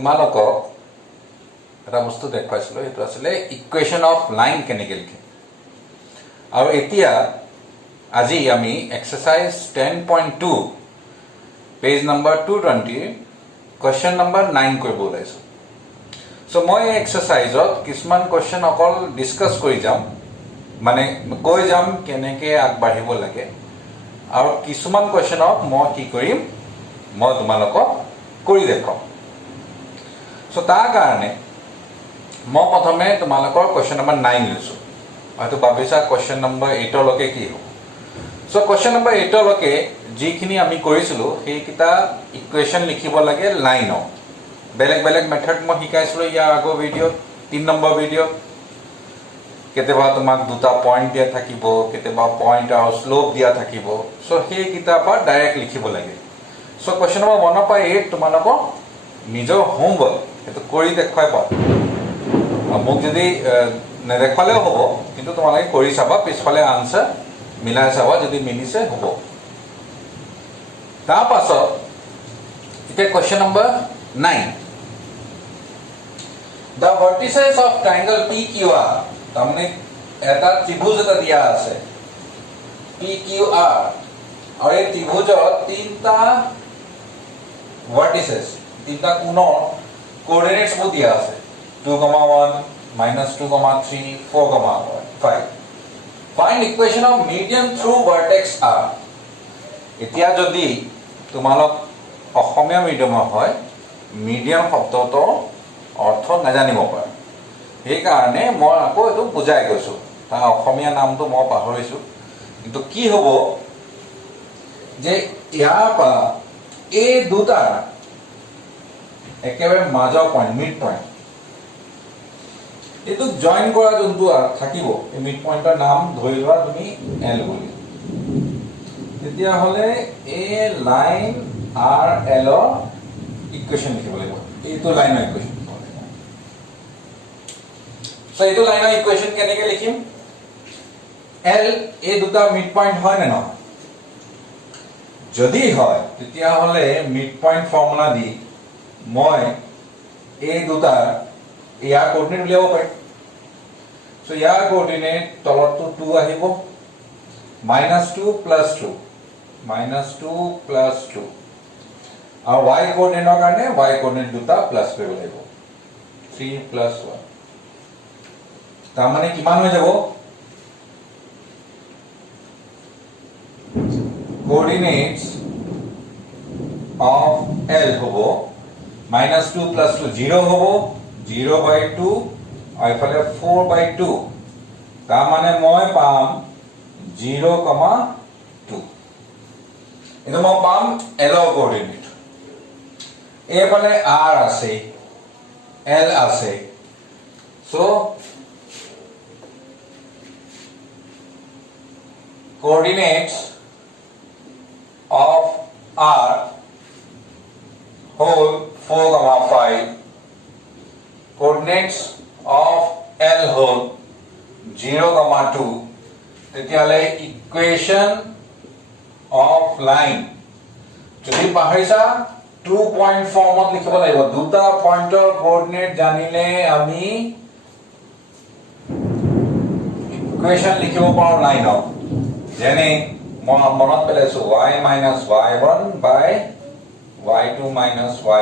তোমালোকক এটা বস্তু দেখাইছিলো, এইটো আছিলে ইকুৱেশ্যন অফ লাইন কেনেকৈ লিখে। আৰু এতিয়া আজি আমি exercise 10.2 page number 220 question number 9 কৰিব ওলাইছো। সো মই এই এক্সাৰচাইজত কিছুমান কুৱেশ্যন অকল ডিছকাছ কৰি যাম, মানে কৈ যাম কেনেকৈ আগবাঢ়িব লাগে, আৰু কিছুমান কুৱেশ্যনক মই কি কৰিম, মই তোমালোকক কৰি দেখাম। সো তাৰ কাৰণে মই প্ৰথমে তোমালোকৰ কুৱেশ্যন নম্বৰ 9 লৈছোঁ। হয়তো ভাবিছা কুৱেশ্যন নম্বৰ 8লৈকে কি হ'ব। সো কুৱেশ্যন নম্বৰ 8লৈকে যিখিনি আমি কৰিছিলোঁ সেইকেইটা ইকুৱেশ্যন লিখিব লাগে লাইনত। বেলেগ বেলেগ মেথড মই শিকাইছিলোঁ ইয়াৰ আগৰ ভিডিঅ'ত, 3 নম্বৰ ভিডিঅ'ত। কেতিয়াবা তোমাক দুটা পইণ্ট দিয়া থাকিব, কেতিয়াবা পইণ্ট আৰু শ্লোপ দিয়া থাকিব। সো সেইকেইটাৰ পৰা ডাইৰেক্ট লিখিব লাগে। সো কুৱেশ্যন নম্বৰ 1 পৰা 8 তোমালোকৰ নিজৰ হোমৱৰ্ক সেইটো কৰি দেখুৱাই পাওঁ। মোক যদি নেদেখুৱালেও হ'ব, কিন্তু তোমালোকে কৰি চাবা, পিছফালে আনচাৰ মিলাই চাবা, যদি মিলিছে হ'ব। তাৰপাছত এতিয়া question number 9, the vertices of triangle PQR, তাৰমানে এটা ত্ৰিভুজ এটা দিয়া আছে PQR, আৰু এই ত্ৰিভুজত তিনিটা ভাৰ্টিচেছ, তিনিটা কোণৰ কোঅৰ্ডিনেটছবোৰ দিয়া আছে 2,1, -2,3, 4,5. Find equation of median through vertex R. এতিয়া যদি তোমালোক অসমীয়া মিডিয়ামৰ হয়, মিডিয়াম শব্দটো অৰ্থ নাজানিব পাৰে, সেইকাৰণে মই আকৌ এইটো বুজাই গৈছোঁ। তাৰ অসমীয়া নামটো মই পাহৰিছোঁ, কিন্তু কি হ'ব যে ইয়াৰ পৰা এই দুটা একেবাৰে মাজৰ পইণ্ট, মিড পইণ্ট, এইটো জইন কৰা যোনটো থাকিব, এই মিড পইণ্টৰ নাম ধৰি লোৱা তুমি L বুলি। তেতিয়াহ'লে এই লাইন আৰ এলৰ ইকুৱেশ্যন লিখিব লাগিব। এইটো লাইনৰ ইকুৱেশ্যন লিখিব লাগিব। সো এইটো লাইনৰ ইকুৱেশ্যন কেনেকৈ লিখিম? L এই দুটা মিড পইণ্ট হয় নে নহয়? যদি হয় তেতিয়াহ'লে মিড পইণ্ট ফৰ্মুলা দি মই এই দুটা ইয়াৰ কোঅৰ্ডিনেট উলিয়াব পাৰিম। সো ইয়াৰ কোঅৰ্ডিনেট তলতটো 2 আহিব, -2 + 2, -2 + 2, আৰু y কোঅৰ্ডিনেটৰ কাৰণে y কোঅৰ্ডিনেট দুটা প্লাছ কৰিব লাগিব, 3 + 1। তাৰমানে কিমান হৈ যাব? কোঅৰ্ডিনেটছ অফ L হ'ব -2 + 2 0 হ'ব, 0/2, আৰু এইফালে 4/2। তাৰমানে মই পাম 0,2। এইটো মই পাম L ৰ কোঅৰ্ডিনেট। এইফালে R আছে, L আছে। So coordinates of R whole 4,5, coordinates of L whole 0,2, তেতিয়াহ'লে ইকুৱেশ্যন অফ লাইন যদি পাহৰিছা 2 পইণ্ট ফৰ্মত লিখিব লাগিব। দুটা পইণ্টৰ কোঅৰ্ডিনেট জানিলে আমি ইকুৱেশ্যন লিখিব পাৰোঁ লাইনত। যেনে মই মনত পেলাইছোঁ y - y1 / y2 -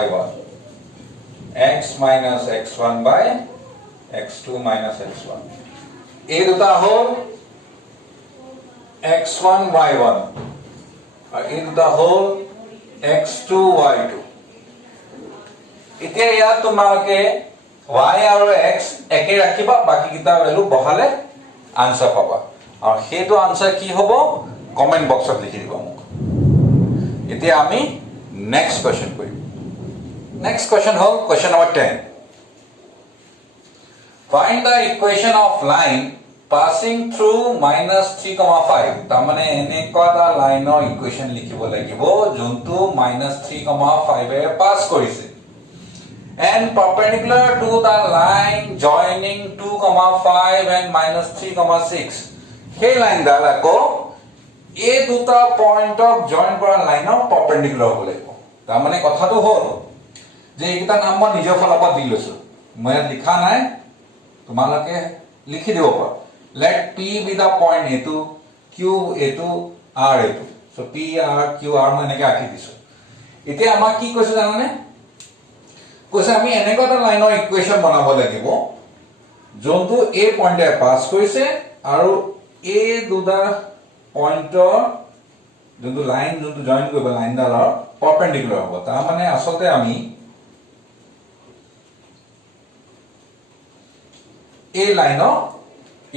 y1, x - x1 / x2 - x1। এই দুটা হ'ল x1 y1, আৰু এই দুটা হ'ল x2 y2। এতিয়া ইয়াত তোমালোকে y আৰু x একে ৰাখিবা, বাকীকেইটা ভেলু বহালে আনচাৰ পাবা, আৰু সেইটো আনচাৰ কি হ'ব কমেণ্ট বক্সত লিখি দিবা মোক। এতিয়া আমি নেক্সট কুৱেশ্যন কৰিম। নেক্সট কুৱেশ্যন হ'ল question number 10, find the equation of line passing through -3,5। তাৰমানে এনেকুৱা এটা লাইনৰ ইকুৱেশ্যন লিখিব লাগিব যোনটো -3,5 পাছ কৰিছে, and perpendicular to the line joining 2,5 and -3,6। সেই লাইনডাল আকৌ এই দুটা পইণ্টক জইন কৰা লাইনৰ পাৰপেণ্ডিকুলাৰ হ'ব লাগিব। তাৰমানে কথাটো হ'ল যে এইকেইটা নাম মই নিজৰ ফালৰ পৰা দি লৈছো মই ইয়াত লিখা নাই তোমালোকে লিখি দিব পাৰা let p be the point a2 q a2 r a2 so p r q r মই এনেকৈ আঁকি দিছো এতিয়া আমাক কি কৈছে জানানে কৈছে আমি এনেকুৱা এটা লাইনৰ ইকুৱেশ্যন বনাব লাগিব যোনটো a পইণ্টে পাছ কৰিছে আৰু a দুটা পইণ্টৰ যোনটো লাইন যোনটো জয়েন কৰিব লাইনডালৰ পাৰপেণ্ডিকুলাৰ হ'ব তাৰ মানে আসলতে আমি a লাইনৰ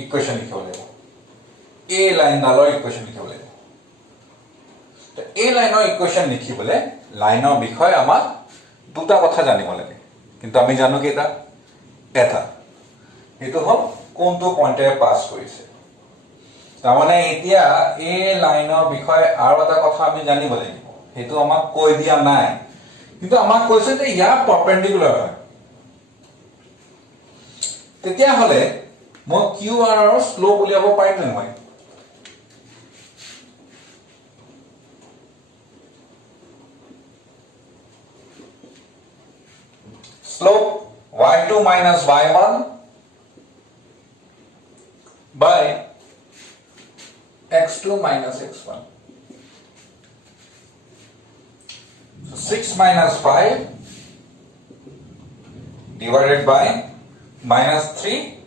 ইকুৱেশ্যন লিখিব লাগিব a লাইনডালৰ ইকুৱেশ্যন লিখিব লাগিব তো a লাইনৰ ইকুৱেশ্যন লিখিবলৈ লাইনৰ বিষয়ে আমাক দুটা কথা জানিব লাগে কিন্তু আমি জানো কি এটা সেইটো হ'ল কোনটো পইণ্টে পাছ কৰিছে তাৰমানে এতিয়া a লাইনৰ বিষয়ে আৰু এটা কথা আমি জানিব লাগিব সেইটো আমাক কৈ দিয়া নাই কিন্তু আমাক কৈছে যে ইয়াৰ পাৰপেণ্ডিকুলাৰ হয় তেতিয়া হলে মই কিউ আৰ ৰ স্লোপ উলিয়াব পাৰিম নে নহয় slope y2 minus y1 by x2 minus x1 so 6 minus 5 divided by minus 3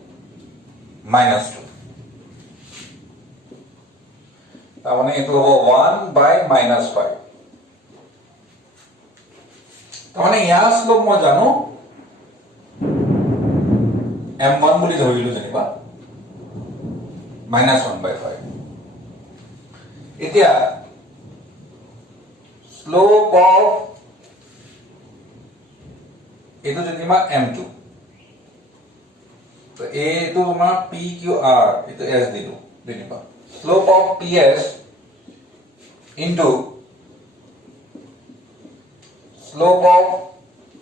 minus 2 তাৰমানে এইটো হ'ব 1 by minus 5 তাৰমানে ইয়াৰ স্লোপ মই জানো m1 বুলি ধৰিলো যেনিবা -1/5 এতিয়া স্লোপ অফ এইটো যেনিবা m2 তো এইটো তোমাৰ pqr এইটো s দিলো যেনিবা slope of ps into slope of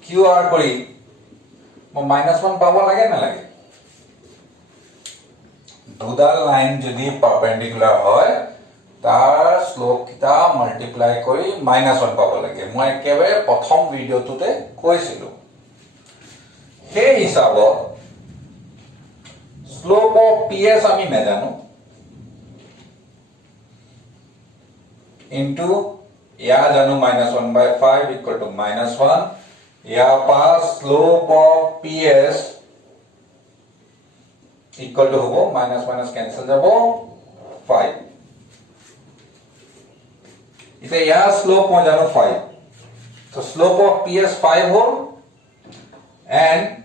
qr কৰি মই -1 পাব লাগে না লাগে দুডাল লাইন যদি পাৰপেন্ডিকুলাৰ হয় তাৰ স্লোপ কিটা মাল্টিপ্লাই কৰি -1 পাব লাগে মই একেবাৰে প্ৰথম ভিডিওটোতে কৈছিলো সেই হিচাপত স্লোপ অফ ps আমি নাজানো ইনটু ইয়া জানো -1/5 ইকুয়াল টু -1 ইয়াৰ পৰা slope of ps equal to hobo minus minus cancel jabo 5 ite ya slope mo jano 5 so slope of ps 5 hol and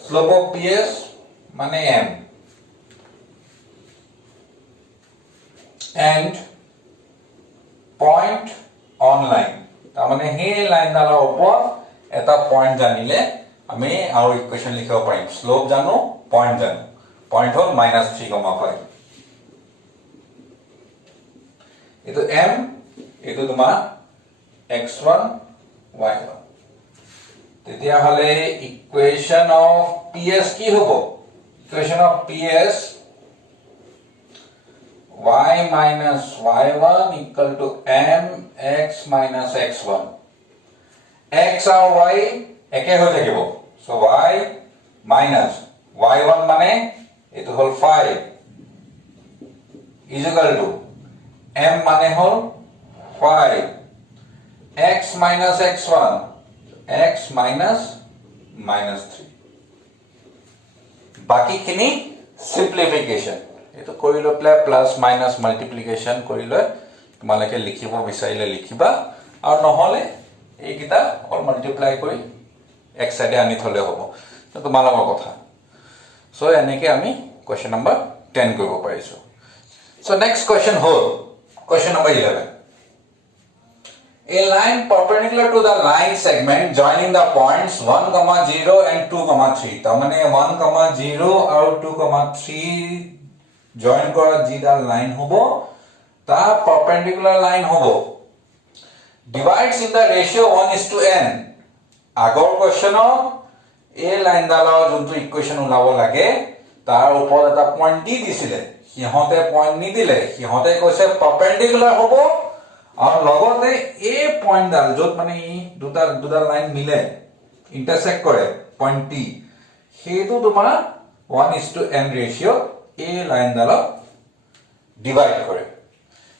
slope of ps mane m and point on line ta mane he line dala upor eta point janile ami aru equation likhibo parim slope jano point jano point hol -3,5 itu m itu তোমাৰ x1 y1 তেতিয়া হলে ইকুৱেচন of ps কি হ'ব ইকুৱেচন of ps y minus y1 equal to mx minus x1 x আৰু y একে হৈ থাকিব so y minus y1 মানে itu hol 5 is equal to m মানে হল 5 x minus x1 x minus -3 বাকি খিনি simplification এটো কৰিলে প্লাস মাইনাস মাল্টিপ্লিকেশন কৰিলে তোমালকে লিখিব বিচাৰিলে লিখিবা আৰু নহলে এইকিটা অল মাল্টিপ্লাই কৰি এক সাইডে আনি থলে হ'ব তো তোমালকৰ কথা সো এনেকে আমি question number 10 কৰিব পাৰিছো so next question hall question number 11 a line perpendicular to the line segment joining the points 1, 0 and 2, 3 তাৰ মানে 1, 0 আৰু 2, 3 জয়েন কৰা যিটা লাইন হ'ব তা perpendicular লাইন হ'ব divides in the ratio 1:n আগৰ কোৱেশ্চনত এই লাইন ডালৰ যোনটো ইকুৱেশ্যন ওলাব লাগে তাৰ ওপৰত এটা পইণ্ট দি দিছিলে সিহঁতে পইণ্ট নিদিলে সিহঁতে কৈছে পাৰপেন্ডিকুলাৰ হ'ব আৰু লগতে এই পইণ্ট ডাল যত মানে ই দুটা লাইন মিলে ইন্টাৰসেক্ট কৰে পইণ্ট P সেইটো তোমাৰ 1:n ৰেশিও এই লাইনডালক ডিভাইড কৰে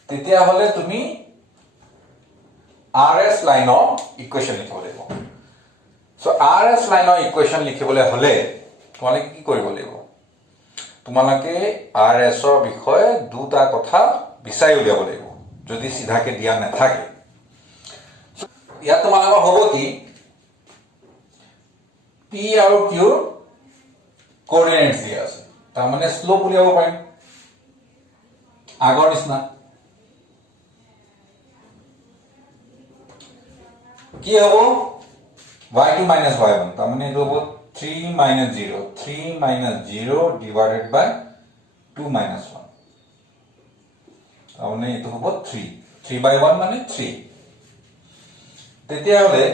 তেতিয়া হলে তুমি RS লাইনৰ ইকুৱেশ্যন লিখিব লাগিব সো RS লাইনৰ ইকুৱেশ্যন লিখিবলৈ হলে তোমালোকে কি কৰিব লাগিব তোমালোকে RS ৰ বিষয়ে দুটা কথা বিচাৰি উলিয়াব লাগিব যদি সিধাকে দিয়া নাথাকে ইয়াত তোমালোকৰ হ'ব কি P আৰু Q কোঅৰ্ডিনেটস দিয়া আছে তাৰ মানে স্লোপ উলিয়াব পাৰিম আগৰ নিচিনা কি হ'ব y2 minus y1 তাৰ মানে এইটো হ'ব 3 minus 0 3 minus 0 divided by 2 minus 1 তাৰ মানে এইটো হ'ব 3 3 by 1 মানে 3 তেতিয়া হলে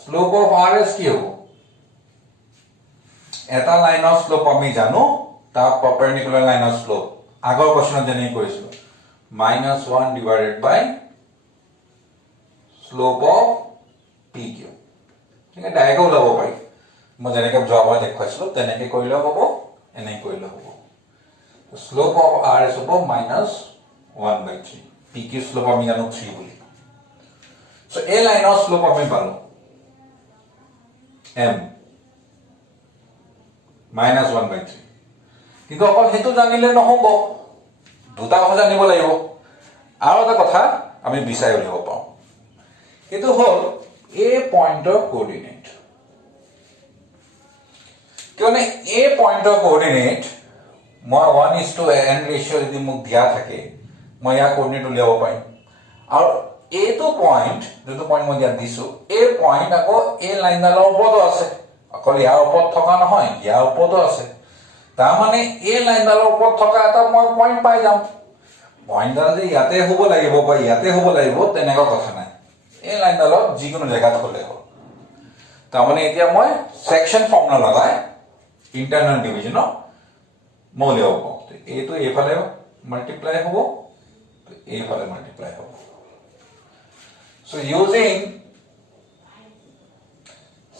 স্লোপ অফ RS কি হ'ব এটা লাইনৰ স্লোপ আমি জানো তাৰ পাৰপেন্ডিকুলাৰ লাইনৰ স্লোপ আগৰ কোৱেশ্চনত যেনে কৰিছিলো -1 divided by slope of PQ ঠিক আছে ডাইৰেক্ট ওলাব পাৰি মই যেনেকৈ যোৱাবাৰ দেখুৱাইছিলো তেনেকৈ কৰিলে হ'ব এনেকৈ কৰিলে হ'ব স্লোপ অফ RS হ'ব -1/3 PQ স্লোপ আমি জানো 3 বুলি সো এই লাইনৰ স্লোপ আমি পালো m -1/3 কিন্তু অকল হেতু জানিলে নহব দুটা কথা জানিব লাগিব আৰু এটা কথা আমি বিচাৰি উলিয়াব পাওঁ এটো হল a পয়েন্টৰ কোঅৰ্ডিনেট কিয়নে a পয়েন্টৰ কোঅৰ্ডিনেট মই 1:n ৰেশিও যদি মোক দিয়া থাকে মই ইয়াৰ কোঅৰ্ডিনেট উলিয়াব পাৰিম আৰু এইটো পয়েন্ট যেটো পয়েন্ট মই ইয়াত দিছো এই পয়েন্ট আকৌ এই লাইনডালৰ ওপৰত আছে অকল ইয়াৰ ওপৰত থকা নহয় ইয়াৰ ওপৰত আছে তাৰ মানে এই লাইনডালৰ ওপৰত থকা এটা মই পয়েন্ট পাই যাম পয়েন্টডাল যে ইয়াতে হ'ব লাগিব বা ইয়াতে হ'ব লাগিব তেনেকুৱা কথা নাই এই লাইনডালত যিকোনো জায়গাত হলে হ'ল তাৰ মানে এতিয়া মই সেকশন ফৰ্মুলা লগাই ইন্টাৰনাল ডিভিজন মই উলিয়াব পাওঁ এইটো এইফালে মাল্টিপ্লাই হ'ব এইফালে মাল্টিপ্লাই হ'ব so using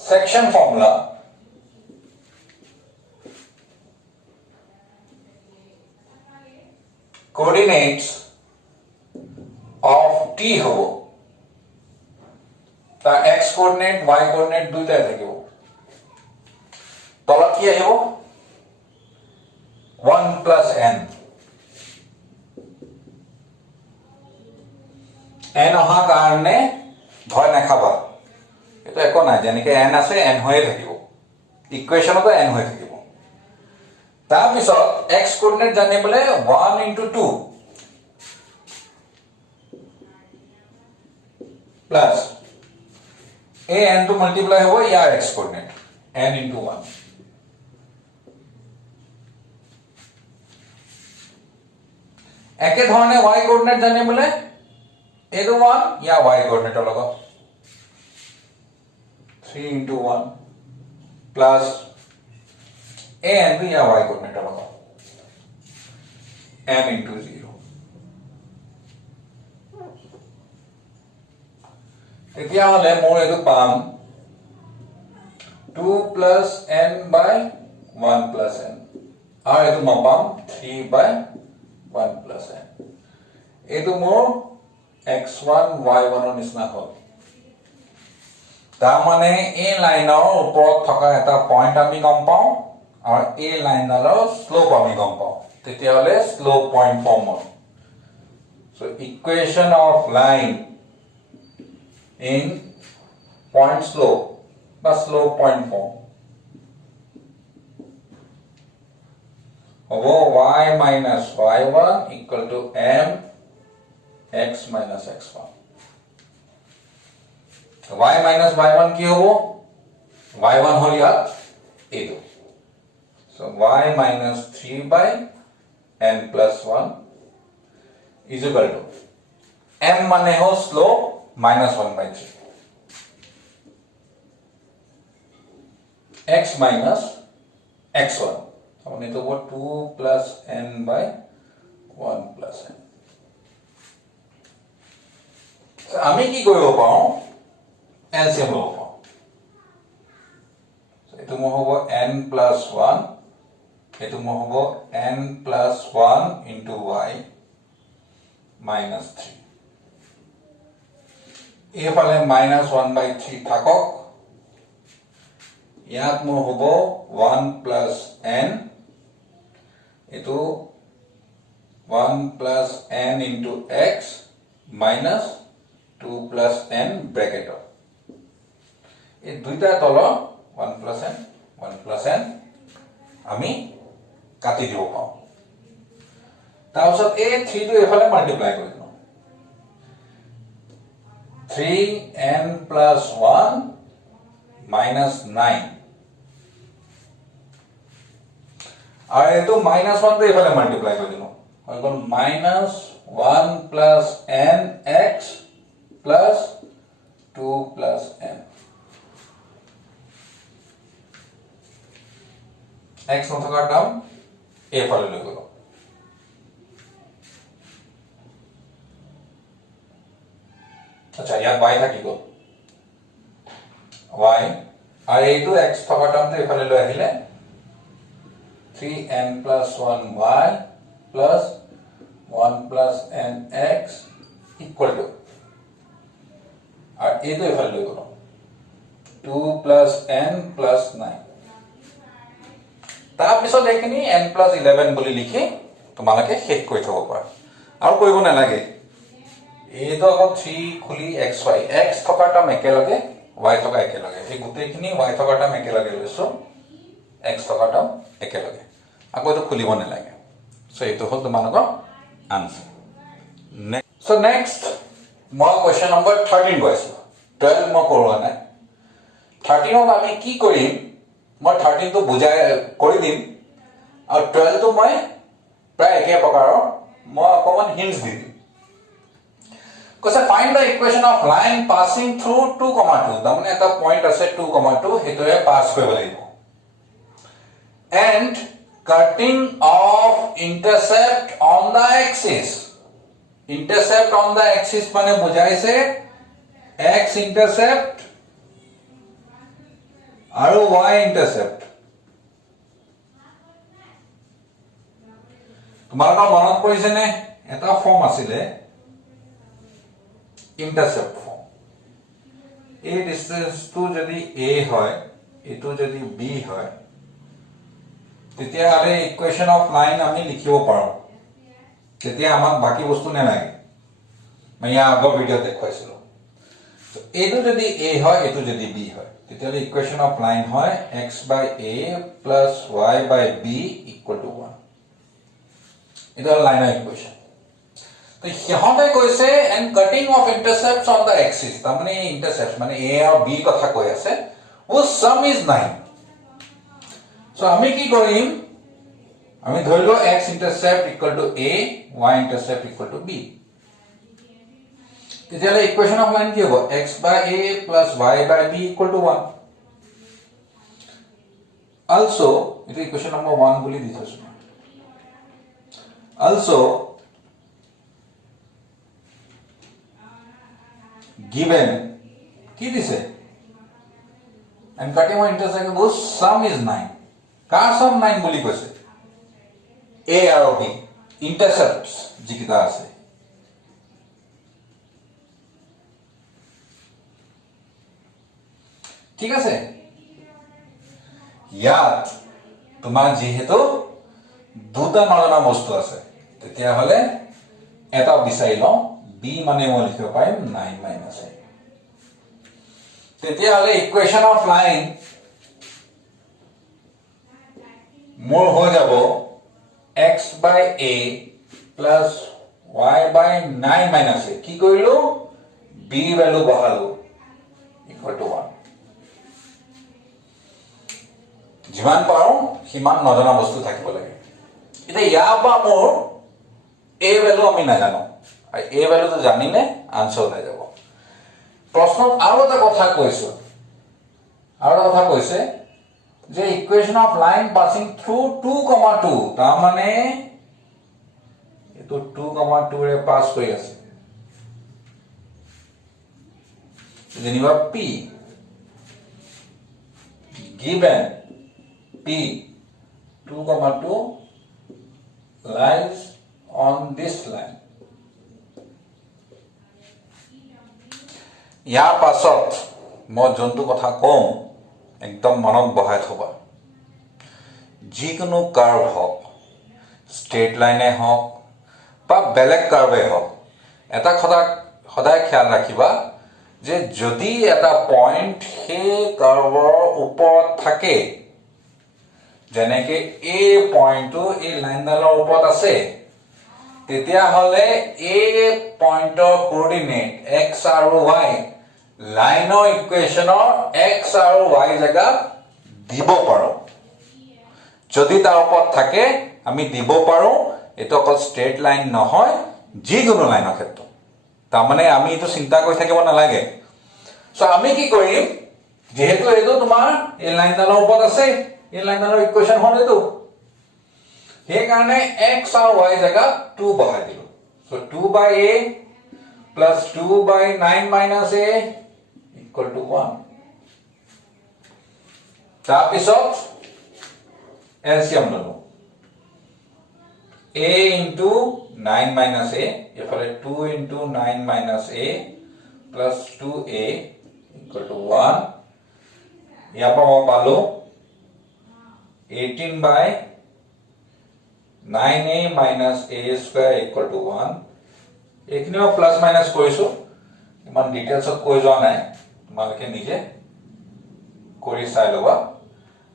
section formula coordinates of T হ'ব তা x coordinate y coordinate দুইটাই থাকিব তলত কি আহিব 1 plus n n অহা কাৰণে ভয় নাখাবা এটা একো নাই যেনেকৈ n আছে n হৈয়ে থাকিব ইকুৱেশ্যনতো n হৈ থাকিব তাৰ পিছত x কোঅৰ্ডিনেট জানিবলৈ 1 into 2 plus a n to multiply হ'ব ইয়াৰ x কোঅৰ্ডিনেট n into 1 একে ধৰণে y কোঅৰ্ডিনেট জানিবলৈ এইটো 1 ইয়াৰ y কোঅৰ্ডিনেটৰ লগত 3 into 1 plus a n to year y coordinator লগত m into 0 তেতিয়া হলে মোৰ এইটো পাম 2 plus n by 1 plus n আৰু এইটো মই পাম 3 by 1 plus n এইটো মোৰ x1 y1 ৰ নিচিনা হ'ল তাৰ মানে এই লাইনৰ ওপৰত থকা এটা পয়েন্ট আমি গম পাওঁ আৰু এই লাইনডালৰ স্লোপ আমি গম পাওঁ তেতিয়া হলে স্লোপ পয়েন্ট ফৰ্ম হয় so equation of line in point slope বা slope point form হ'ব y minus y1 equal to m x minus x1 y minus y1 কি হ'ব y1 হ'ল ইয়াত এইটো so y minus 3 by n plus 1 is equal to m মানে হ'ল slope minus 1/3 x minus x1 so it over 2 plus n by 1 plus n so আমি কি কৰিব পাওঁ এলচিএম ল'ব পাৰোঁ এইটো মোৰ হ'ব n plus 1 এইটো মোৰ হ'ব n plus 1 into y minus 3 এইফালে minus 1/3 থাকক ইয়াত মোৰ হ'ব 1 plus n এইটো 1 plus n into x minus 2 plus n bracket এই দুইটা তলৰ 1 plus n আমি কাটি দিব পাওঁ তাৰপিছত এই 3 টো এফালে মাল্টিপ্লাই কৰি দিওঁ 3n plus 1 minus 9 আৰু এইটো minus 1 টো এফালে মাল্টিপ্লাই কৰি দিওঁ হৈ গ'ল minus 1 plus nx plus 2 plus n x নথকাৰ টাৰ্ম এফালে লৈ গ'ল আচ্ছা ইয়াত y থাকি গ'ল y আৰু এইটো x থকা টাৰ্মটো এফালে লৈ আহিলে 3n plus 1y plus 1 plus nx equal to আৰু এইটো এফালে লৈ গ'ল 2 plus n plus 9 তাৰপিছত এইখিনি n plus 11 বুলি লিখি তোমালোকে শেষ কৰি থব পাৰা আৰু কৰিব নালাগে এইটো আকৌ 3 খুলি xy x থকা টাৰ্ম একেলগে y থকা একেলগে এই গোটেইখিনি y থকা টাৰ্ম একেলগে লৈছো x থকা টাৰ্ম একেলগে আকৌ এইটো খুলিব নালাগে সো এইটো হ'ল তোমালোকৰ আনসাৰ সো নেক্সট মই কোৱেশ্চন নম্বৰ 13 গৈছো 12 মই কৰোৱা নাই 13 ক আমি কি কৰিম মই 13 টো বুজাই কৰি দিম আৰু 12 টো মই প্ৰায় একে প্ৰকাৰৰ মই অকমান হিন্টস দিম কৈছে find the equation of line passing through 2,2 তাৰমানে এটা পইণ্ট আছে 2,2 হেতুৱে পাস কৰিব লাগিব and cutting of intercept on the axis মানে বুজাইছে x intercept আৰু y intercept তোমালোকৰ মনত পৰিছে নে এটা ফৰ্ম আছিলে intercept form এই ডিসটেন্সটো যদি a হয় এটো যদি b হয় তেতিয়া আরে ইকুয়েশন অফ লাইন আমি লিখিব পাৰো তেতিয়া আমাক বাকি বস্তু নালাগে মই আগৰ ভিডিও দেখাইছিলো তো এটো যদি a হয় এটো যদি b হয় তেতিয়া ইকুয়েশন অফ লাইন হয় x by a plus y by b equal to 1 এটা লাইনৰ ইকুয়েশন তো হিহতে কৈছে and cutting of intercepts on the axis তাৰমানে ইন্টাৰসেপ্ট মানে a আৰু b কথা কৈ আছে whose sum is 9 সো আমি কি কৰিম আমি ধৰিলো x intercept equal to a y intercept equal to b তেতিয়ালে ইকুয়েশন অফ লাইন কি হ'ব x by a plus y by b equal to 1 also এটা ইকুয়েশন নম্বৰ 1 বুলি দি থৈছো also given কি দিছে and cutting of intersection whose sum is 9 car sum 9 বুলি কৈছে a আৰু b intercepts যিকিটা আছে ঠিক আছে ইয়াত তোমাৰ যেহেতু দুটা নজনা বস্তু আছে তেতিয়া হলে এটা বিচাৰি লওঁ b মানে মই লিখিব পাৰিম 9 minus a তেতিয়া হলে ইকুয়েশন অফ লাইন মোৰ হৈ যাব x by a plus y by 9 minus a কি কৰিলো b ভ্যালু বহালো equal to 1 যিমান পাৰো সিমান নজনা বস্তু থাকিব লাগে এটা ইয়াৰ পৰা মোৰ a ভ্যালু আমি নাজানো আৰু a ভ্যালুটো জানিলে আনসাৰ ওলাই যাব প্ৰশ্নত আৰু এটা কথা কৈছে যে equation of line passing through 2,2 তাৰ মানে এটো 2,2 ৰে পাস কৰি আছে যেনিবা P given P 2,2 lies on this line. ইয়াৰ পাছত মই যোনটো কথা কম একদম মনত বহাই থবা যিকোনো কাৰ্ভ হওক ষ্ট্ৰেট লাইনে হওক বা বেলেগ কাৰ্ভে হওক এটা কথা সদায় খেয়াল ৰাখিবা যে যদি এটা পইণ্ট সেই কাৰ্ভৰ ওপৰত থাকে যেনেকৈ এই পইণ্টটো এই লাইনডালৰ ওপৰত আছে তেতিয়াহ'লে এই পইণ্টৰ কোঅৰ্ডিনেট x আৰু y লাইনৰ ইকুৱেশ্যনৰ x আৰু y জেগাত দিব পাৰোঁ যদি তাৰ ওপৰত থাকে আমি দিব পাৰোঁ এইটো অকল ষ্ট্ৰেট লাইন নহয় যিকোনো লাইনৰ ক্ষেত্ৰত তাৰমানে আমি এইটো চিন্তা কৰি থাকিব নালাগে সো আমি কি কৰিম যেহেতু এইটো তোমাৰ এই লাইনডালৰ ওপৰত আছে এই লাইনডালৰ ইকুৱেশ্যন হ'ল এইটো সেইকাৰণে x আৰু y জেগাত 2 বহাই দিলোঁ so 2/a plus 2/9 minus a equal to 1 তাৰপিছত LCM ললো a into 9 minus a এফালে 2 into 9 minus a plus 2a equal to 1 ইয়াৰ পৰা মই পালো 18/9a minus a square equal to 1 এইখিনি মই প্লাস মাইনাস কৰিছো ইমান ডিটেইলছত কৈ যোৱা নাই তোমালোকে নিজে কৰি চাই লবা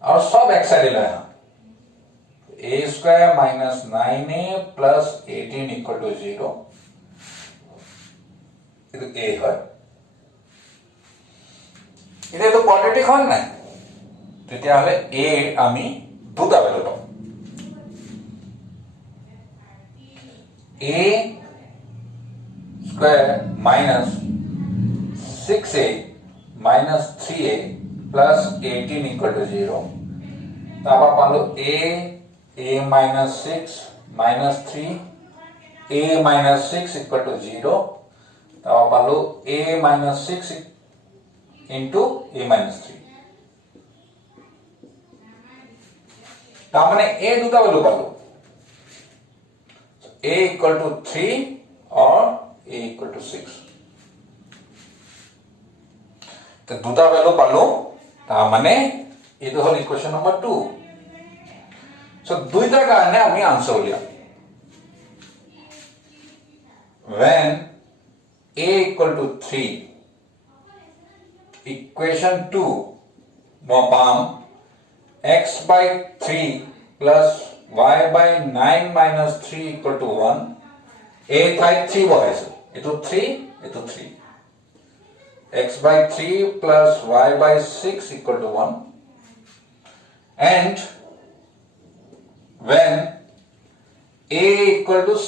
আৰু সব এক সাইডে লৈ আহা a square minus 9a plus 18 equal to 0 ಇದು a হয় এটা তো কোয়াড্রেটিক হয় না তেতিয়াহলে a আমি দুটা ভ্যালু পাম a square minus 6a minus 3a plus 18 equal to 0 তারপর পালো a minus 6 minus 3 a minus 6 equal to 0 তারপর পালো a minus 6 into a minus 3 তার মানে a দুটা ভ্যালু পালো a equal to 3 or a equal to 6 তো দুটা ভ্যালু পালো তার মানে এইটো হল ইকুয়েশন নাম্বার 2 সো দুইটার কারণে আমি আনসার উলিয়াম when a equal to 3 equation 2 মই পাম x by 3 plus y by 9 minus 3 equal to 1 a ঠাইত 3 বহাইছো এটো 3 এটো 3 x by 3 plus y by 6 equal to 1 and when a equal to 6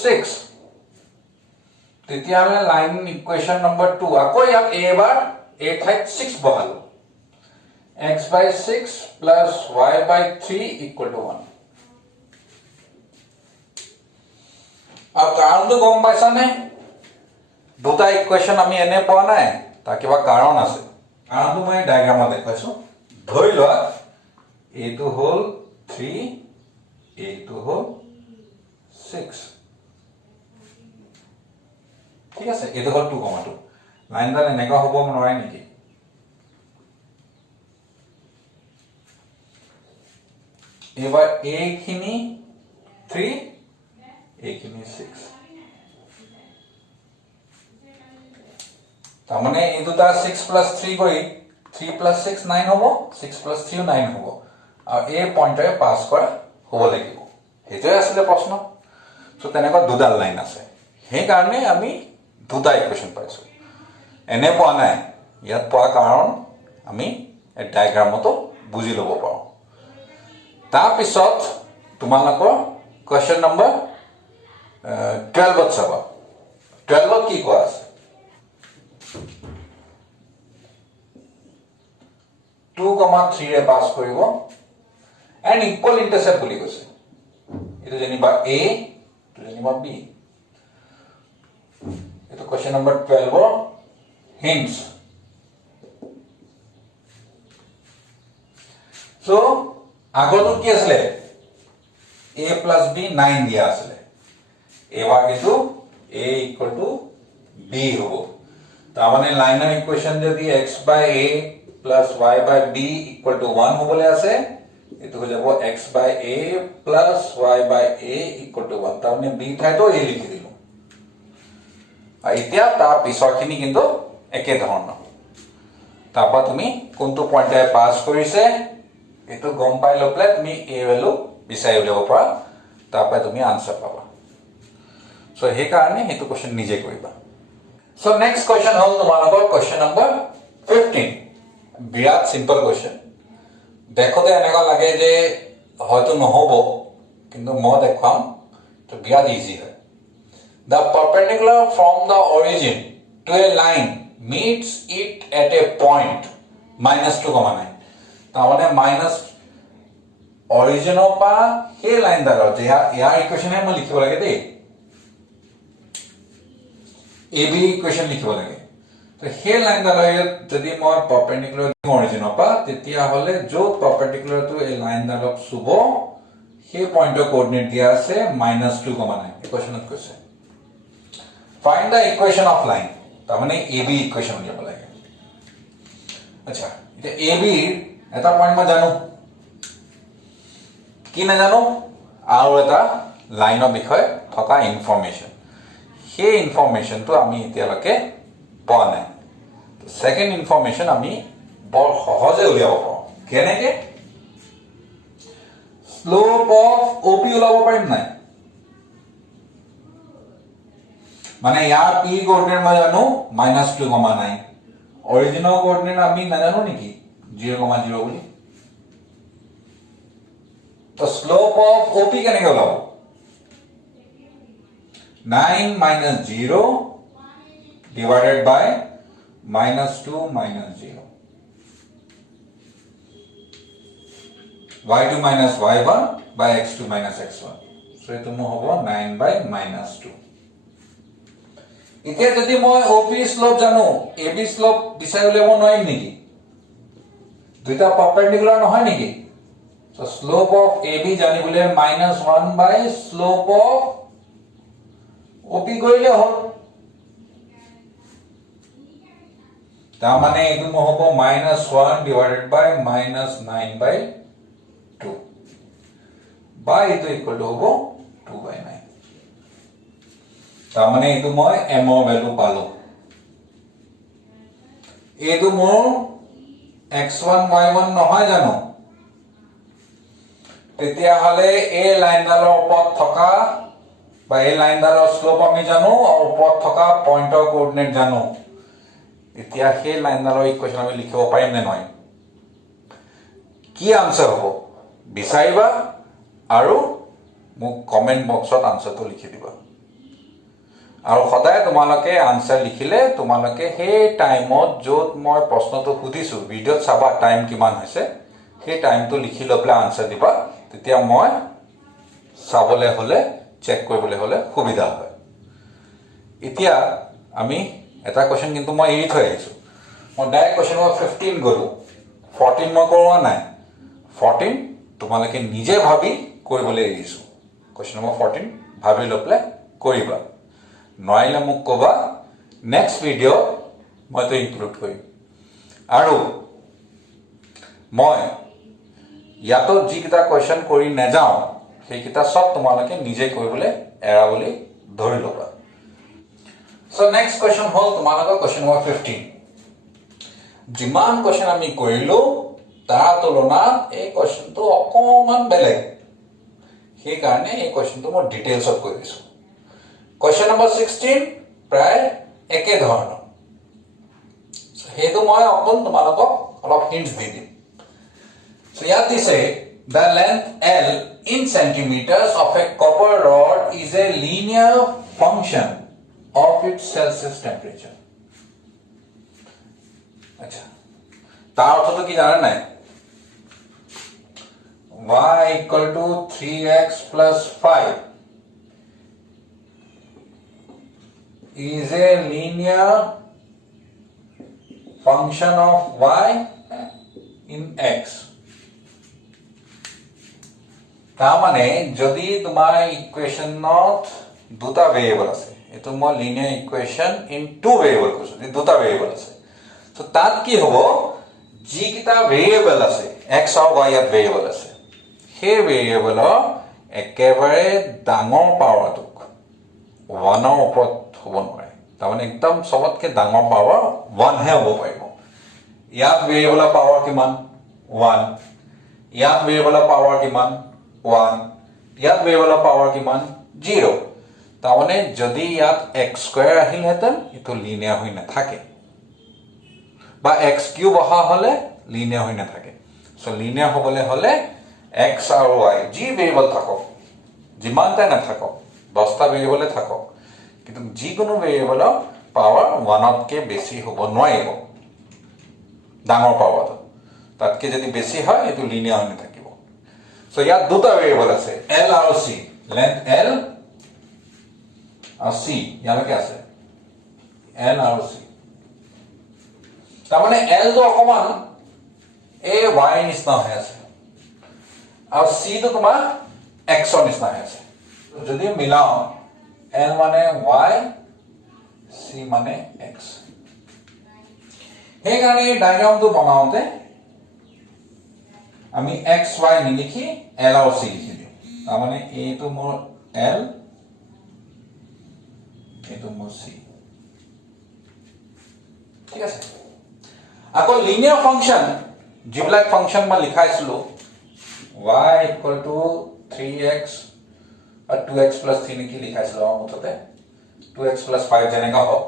তেতিয়া আমি লাইন ইকুয়েশন নাম্বার 2 আকৌ ইয়াত a বাৰ a ঠাইত 6 বহালো x by 6 plus y by 3 equal to 1 अब কাৰণটো গম পাইছা নে দুটা ইকুয়েশন আমি এনে পোৱা নাই তাৰ কিবা কাৰণ আছে কাৰণটো মই ডায়াগ্ৰামত দেখাইছো ধৰি লোৱা এইটো হল 3 এইটো হল 6 ঠিক আছে এইটো হল 2,2 লাইনডাল এনেকা হ'ব নোৱাৰে নেকি এবাৰ a খিনি 3 a খিনি 6 তাৰ মানে এই দুটা 6 plus 3 কৰি 3 plus 6 9 হ'ব 6 plus 3 9 হ'ব আৰু এই পইণ্টে পাস কৰা হ'ব লাগিব হেটোই আসলে প্ৰশ্ন সো তেনেকুৱা দুডাল লাইন আছে সেই কাৰণে আমি দুটা ইকুয়েশন পাইছো এনে পোৱা নাই ইয়াত পোৱা কাৰণ আমি এই ডায়াগ্ৰামটো বুজি ল'ব পাৰো তাৰ পিছত তোমালোকৰ কোৱেশ্চন নম্বৰ 12 চাবা 12 কি কোৱা আছে 2,3 ৰে পাস কৰিব and equal intercept বুলি কৈছে এটো যেনিবা a এটো যেনিবা b এটো কোৱেশ্চন নম্বৰ 12 hints সো আগতো কি আছিলে a plus b 9 দিয়া আছিলে এবাৰ কিন্তু a equal to b হ'ব তাৰ মানে লাইনৰ ইকুৱেচন যদি x by a plus y by b equal to 1 হ'বলে আছে এটো হৈ যাব x by a plus y by a equal to 1 তাৰ মানে b ঠাইতো a লিখি দিলো আৰু এতিয়া তাৰ পিছৰখিনি কিন্তু একে ধৰণৰ তাৰপা তুমি কোনটো পইণ্টে পাস কৰিছে এটো গম পাই লপলে তুমি a ভ্যালু বিচাৰি উলিয়াব পৰা তাৰপা তুমি আনসাৰ পাবা সো হে কাৰণে হেতু কোশ্চেন নিজে কৰিবা সো নেক্সট কোশ্চেন হল তোমালোকৰ কোশ্চেন নম্বৰ 15 বিৰাট সিম্পল কোশ্চেন দেখোতে এনেকা লাগে যে হয়তো নহব কিন্তু মই দেখাম তো বিৰাট ইজি হয় the perpendicular from the origin to a line meets it at a point -2,9 তাৰ মানে মাইনাস অৰিজিনৰ পৰা সেই লাইন দালৰ যে ইয়াৰ ইকুৱেচন মই লিখিব লাগে দেই ab ইকুৱেচন লিখিব লাগে তো সেই লাইন দালৰ যদি মই পাৰপেন্ডিকুলাৰ অৰিজিনৰ পৰা তেতিয়া হলে য'ত পাৰপেন্ডিকুলাৰ টু এই লাইন দালক চুব সেই পইণ্টৰ কোঅৰ্ডিনেট দিয়া আছে -2,9 ইকুৱেচনত কৈছে find the equation of line তাৰ মানে ab ইকুৱেচন উলিয়াব লাগে আচ্ছা এতিয়া ab এটা পইণ্ট মই জানো কি না জানো আৰু এটা লাইনৰ বিষয়ে থকা ইনফৰমেশন সেই ইনফৰমেশনটো আমি এতিয়ালৈকে পোৱা নাই তো সেকেন্ড ইনফৰমেশন আমি বৰ সহজে উলিয়াব পাৰোঁ কেনেকে স্লোপ অফ OP উলাব পাৰিম নাই মানে ইয়াৰ p কোঅৰ্ডিনেট মই জানো -2,9 অৰিজিনাল কোঅৰ্ডিনেট আমি নাজানো নেকি 0,0 বুলি তো স্লোপ অফ OP কেনেকৈ ওলাব 9 minus 0 divided by -2 minus 0 y2 minus y1 by x2 minus x1 so eto mo hobo 9 by -2 এতিয়া যদি মই OP স্লোপ জানো AB স্লোপ বিচাৰি উলিয়াব নোৱাৰিম নেকি দুটা পারপেন্ডিকুলার নহয় নেকি so slope of AB জানিবলে -1 by slope of OP কৰিলে হল তাৰ মানে এটো হ'ব -1 divided by -9 by 2 by এটো ইকুয়াল টু হ'ব 2 by 9 তাৰ মানে এটো মই m ৰ ভ্যালু পালো এটো মোৰ x1 y1 নহয় জানো তেতিয়া হলে এই লাইনডালৰ ওপৰত থকা বা এই লাইনডালৰ স্লোপ আমি জানো আৰু ওপৰত থকা পইণ্টৰ কোঅৰ্ডিনেট জানো এতিয়া সেই লাইনডালৰ ইকুৱেচন আমি লিখিব পাৰিম নে নহয় কি আনসাৰ হ'ব বিচাৰিবা আৰু মোক কমেন্ট বক্সত আনসাৰটো লিখি দিবা আৰু সদায় তোমালোকে আনসাৰ লিখিলে তোমালোকে সেই টাইমত য'ত মই প্ৰশ্নটো সুধিছো ভিডিঅ'ত চাবা টাইম কিমান হৈছে সেই টাইমটো লিখি লপলে আনসাৰ দিবা তেতিয়া মই চাবলে হলে চেক কৰিবলৈ হলে সুবিধা হয় এতিয়া আমি এটা কোশ্চেন কিন্তু মই এৰি থৈ আহিছো মই ডাইৰেক্ট কোশ্চেন নম্বৰ 15 গলো 14 মই কৰোৱা নাই 14 তোমালোকে নিজে ভাবি কৰিবলৈ এৰিছো কোশ্চেন নম্বৰ 14 ভাবি লপলে কৰিবা নয়লে মোক কবা নেক্সট ভিডিও মই তো ইনক্লুড কৰিম আৰু মই ইয়াতো যি কিটা কোশ্চেন কৰি নেযাও সেই কিটা সব তোমালোকে নিজে কৰিবলৈ এৰা বুলি ধৰি লবা সো নেক্সট কোশ্চেন হল তোমালোকৰ কোশ্চেন নম্বৰ 15 যিমান কোশ্চেন আমি কৰিলো তাৰ তুলনাত এই কোশ্চেনটো অকমান বেলেগ সেই কাৰণে এই কোশ্চেনটো মই ডিটেইলছত কৈ দিছো কোশ্চেন নম্বৰ 16 প্ৰায় একে ধৰণৰ হেতু মই অকল তোমালোকক অলপ হিন্টস দি দিম সো ইয়াত দিছে the length L in centimeters of a copper rod is a linear function of its Celsius temperature আচ্ছা তাৰ অৰ্থটো কি জানা নাই y equal to 3x plus 5 is a linear function of y in x তাৰ মানে যদি তোমাৰ ইকুৱেশ্যনত দুটা ভেৰিয়েবল আছে, এইটো মই linear equation in two variable কৈছো, দুটা ভেৰিয়েবল আছে, তো তাত কি হ'ব, যিকেইটা ভেৰিয়েবল আছে এক্স আৰু ৱাই ইয়াত ভেৰিয়েবল আছে, সেই ভেৰিয়েবলৰ একেবাৰে ডাঙৰ পাৱাৰটোক ওৱানৰ ওপৰত হ'ব নোৱাৰে, তাৰমানে একদম চবতকৈ ডাঙৰ পাৱাৰ ওৱানহে হ'ব পাৰিব। ইয়াত ভেৰিয়েবলৰ পাৱাৰ কিমান, ওৱান, ইয়াত ভেৰিয়েবলৰ পাৱাৰ কিমান, ওৱান, ইয়াত ভেৰিয়েবলৰ পাৱাৰ কিমান, 0। তাৰমানে যদি ইয়াত এক্স স্কুৱেৰ আহিলহেঁতেন এইটো লিনিয়াৰ হৈ নাথাকে, বা এক্স কিউব অহা হ'লে লিনিয়াৰ হৈ নাথাকে। চ' লিনিয়াৰ হ'বলৈ হ'লে এক্স আৰু ৱাই যি ভেৰিয়েবল থাকক, যিমানটাই নাথাকক, 10টা ভেৰিয়েবলে থাকক, কিন্তু যিকোনো ভেৰিয়েবলৰ পাৱাৰ ওৱানতকৈ বেছি হ'ব নোৱাৰিব, ডাঙৰ পাৱাৰটো তাতকৈ যদি বেছি হয় এইটো লিনিয়াৰ হৈ নাথাকিব। চ' ইয়াত দুটা ভেৰিয়েবল আছে, এল আৰু চি, লেন্থ এল আৰু চি ইয়ালৈকে আছে, এল আৰু চি। তাৰমানে এলটো অকমান এই ৱাই নিচিনা হৈ আছে আৰু চিটো তোমাৰ এক্সৰ নিচিনা হৈ আছে। যদি মিলাও এল মানে ৱাই, চি মানে এক্স, সেইকাৰণে এই ডায়াগ্ৰামটো বনাওঁতে আমি এক্স ৱাই নিলিখি এল আৰু চি লিখি দিওঁ। তাৰমানে এইটো মোৰ এল, এইটো মোৰ চি, ঠিক আছে। আকৌ লিনিয়াৰ ফাংচন, যিবিলাক ফাংচন মই লিখাইছিলো, y ইকুৱেল টু 3x আৰু 2x প্লাছ 3 নেকি লিখাইছিলো আৰু মুঠতে 2x প্লাছ 5 যেনেকা হওক।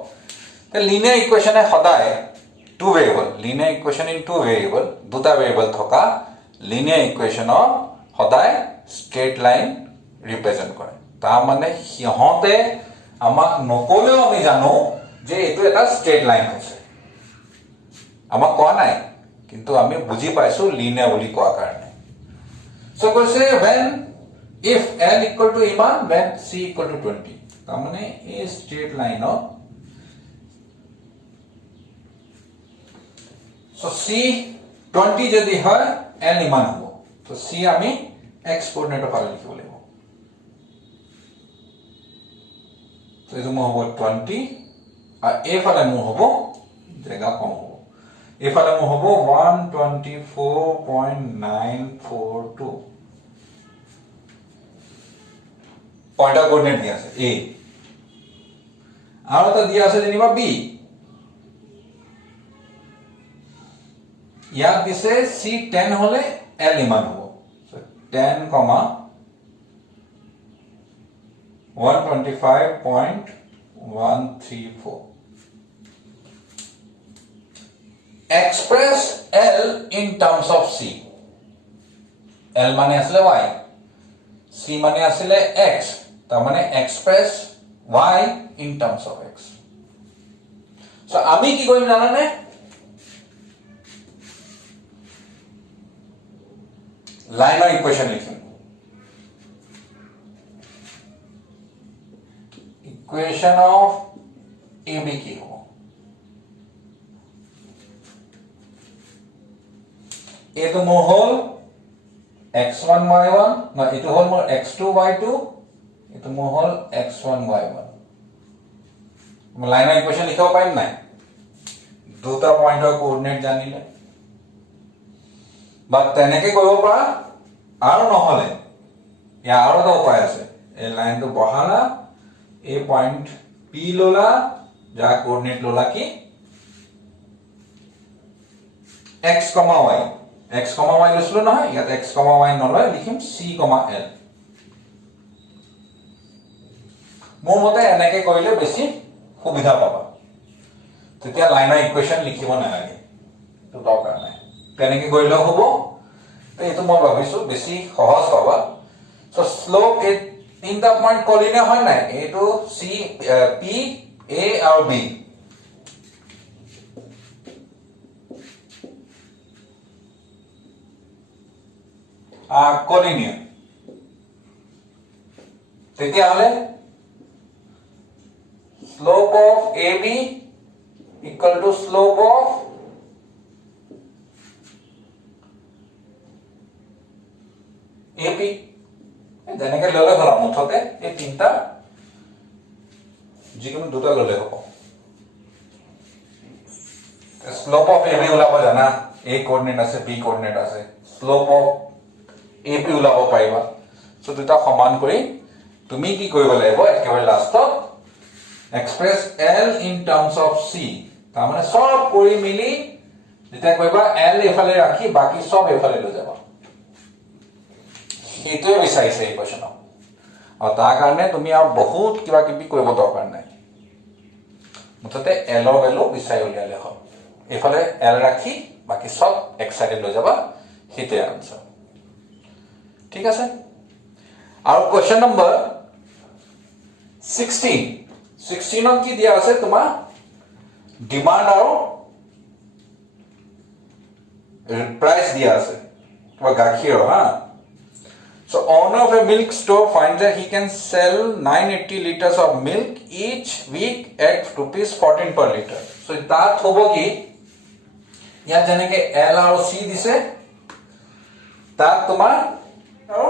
লিনিয়াৰ ইকুৱেশ্যনে সদায় two variable, linear equation in two variable, দুটা ভেৰিয়েবল থকা লিনিয়াৰ ইকুৱেশ্যনৰ সদায় ষ্ট্ৰেইট লাইন ৰিপ্ৰেজেণ্ট কৰে। তাৰমানে সিহঁতে আমাক নকলেও আমি জানো যে এইটো এটা ষ্ট্ৰেইট লাইন হৈছে, আমাক কোৱা নাই কিন্তু আমি বুজি পাইছো লিনিয়াৰ বুলি কোৱাৰ কাৰণে। চ' কৈছে when if l equal to ইমান, when c equal to 20, তাৰমানে এই ষ্ট্ৰেইট লাইনত চ' c 20 যদি হয় l ইমান হ'ব, তো c আমি x কোঅৰ্ডিনেটৰ ফালে লিখিব লাগিব। তো এইটো মোৰ হ'ব 20 আৰু এইফালে মোৰ হ'ব জেগা কম হ'ব, এইফালে মোৰ হ'ব 124.942 পইণ্টাৰ কোঅৰ্ডিনেট দিয়া আছে a, আৰু এটা দিয়া আছে যেনিবা b, ইয়াত দিছে c 10 হলে l ইমান হ'ব, 10, 125.134. Express L in terms of C. L মানে আসলে y, C মানে আসলে x, তার মানে express y in terms of x. So আমি কি কৰিম জানানে, লাইনৰ ইকুৱেশ্যন লিখিম। ইকুৱেশ্যন অফ AB কি হ'ব, এইটো মোৰ হ'ল x1 y1, না এইটো হ'ল মোৰ x2 y2, এইটো মোৰ হ'ল x1 y1। মই লাইনৰ ইকুৱেশ্যন লিখিব পাৰিম নাই, দুটা পইণ্টৰ কোঅৰ্ডিনেট জানিলে, বা তেনেকে কৰিব পাৰা, আৰু নহলে ইয়াৰ আৰু এটা উপায় আছে, এই লাইনটো বহালা, এই পইণ্ট P ললা, যাৰ কোঅৰ্ডিনেট ললা কি x, y, x, y লৈছিলো নহয়, ইয়াত x, y নলয়, লিখিম c, l। মোৰ মতে এনেকে কৰিলে বেছি সুবিধা পাবা, তেতিয়া লাইনৰ ইকুৱেশ্যন লিখিব নালাগে, এইটো দৰকাৰ নাই, তেনেকে কৰিলেও হ'ব। এইটো মই ভাবিছো বেছি সহজ পাবা। সো স্লোপ এই তিনটা পইণ্ট কলিনে হয় নাই, এইটো c, p, a আৰু b, কলিনিয়াৰ, তেতিয়াহ'লে slope of AB equal to slope of AP। যেনেকে ললে হল মুঠতে এই তিনটা যিকোনো দুটা ললে হ'ব স্লোপ অফ AB ওলাব জানা A কোঅৰ্ডিনেট আছে B কোঅৰ্ডিনেট আছে স্লোপ অফ AB ওলাব পাৰিবা সো দুটা সমান কৰি তুমি কি কৰিব লাগিব একেবাৰে লাষ্টত express L in terms of C তাৰ মানে সব কৰি মিলি যেটা কইবা L এফালে ৰাখি বাকি সব এফালে লৈ যাবা এইটোৱে বিচাৰিছে এই কোৱেশ্চনত আৰু তাৰ কাৰণে তুমি আৰু বহুত কিবা কিবি কৰিব দৰকাৰ নাই মুঠতে L ৰ ভ্যালু বিচাৰি উলিয়ালে হ'ল এফালে L ৰাখি বাকি সব এক সাইডে লৈ যাবা হিতে আনসাৰ ঠিক আছে আৰু কোৱেশ্চন নম্বৰ 16 কি দিয়া আছে তোমাৰ ডিমান্ড আৰু price দিয়া আছে বা গাখীৰ হা so owner of a milk store finds that he can sell 980 liters of milk each week at rupees 14 per liter so তাত হ'ব কি ইয়া যেনেকে L আৰু C দিছে তাত তোমাৰ আৰু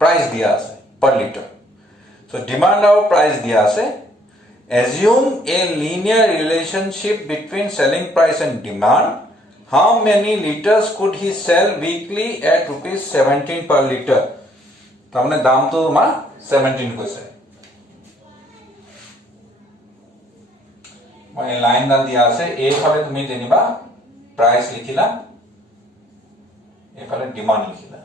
price দিয়া আছে per liter so demand আৰু price দিয়া আছে assume a linear relationship between selling price and demand how many liters could he sell weekly at rupees 17 per liter তাৰমানে দামটো তোমাৰ 17 কৈছে মই লাইন ডাল দিয়া আছে এইফালে তুমি যেনিবা প্রাইস লিখিলা এফালে ডিমান্ড লিখিলা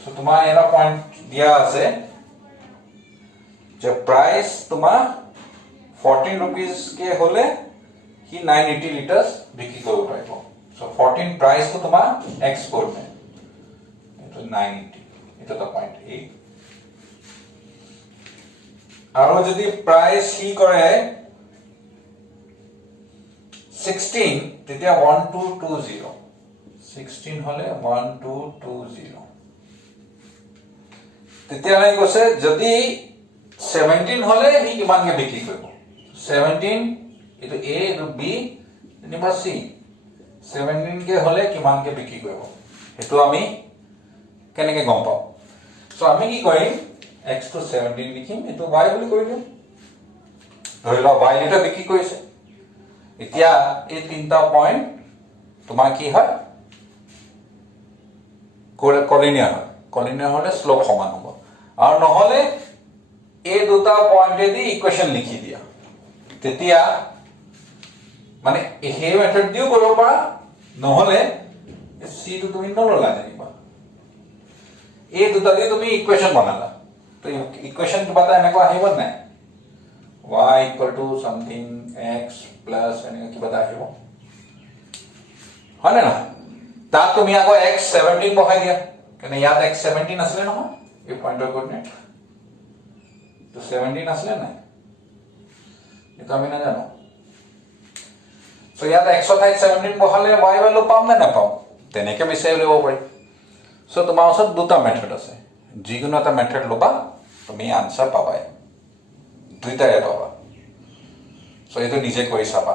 সো তোমাৰ এটা পয়েন্ট দিয়া আছে যে প্ৰাইস তোমাৰ 14 rupees के होले ही 980 liters बिक्री কৰিব পাৰিব so 14 प्राइस तो তোমাৰ एक्सपोर्ट में तो 980 এটা তো পয়েন্ট A আৰু যদি প্ৰাইস ही কৰে 16 তেতিয়া 1220 16 হলে 1220 তেতিয়া নাই কৈছে যদি 17 হলে হি কিমানকে বিক্ৰী কৰিব 17 এটো A এটো B নিবা C 17 के হলে কিমানকে বিক্ৰী কৰিব হেতু আমি কেনেকে গম পাম সো আমি কি কৰিম x to 17 লিখিম এটো y বুলি কৈ দিম ধৰি লও y এটা বিক্ৰী কৰিছে এতিয়া এই তিনটা পয়েন্ট তোমাৰ কি হয় কলিনিয়াৰ হলে স্লোপ সমান হ'ব আৰু নহলে এই দুটা পয়েন্টে দি ইকুৱেচন লিখি দিয়া তেতিয়া মানে এই মেথড দিও কৰিব পাৰা নহলে c টো তুমি নললা জানিবা এই দুটা দি তুমি ইকুৱেচন বনালা তো ইকুৱেচন কিবা এটা এনেকুৱা আহিব নাই y = something x plus এনেকুৱা কিবা এটা আহিব হয় না তাত তুমি আকৌ x 17 বহাই দিয়া কেনে ইয়াত x 17 আছিল নহয় এই পয়েন্টৰ কোঅৰ্ডিনেট তো 17 আছিল নাই এটা আমি না জানো so ইয়াত x ঠাইত 17 বহালে y ভ্যালু পাম না নাপাম তেনেকে বিচাৰি লব পাৰি so তোমাৰ ওচৰত দুটা মেথড আছে যিকোনো এটা মেথড লবা তুমি আনসাৰ পাবাই দুইটাৰে পাবা so এটো নিজে কৰি চাবা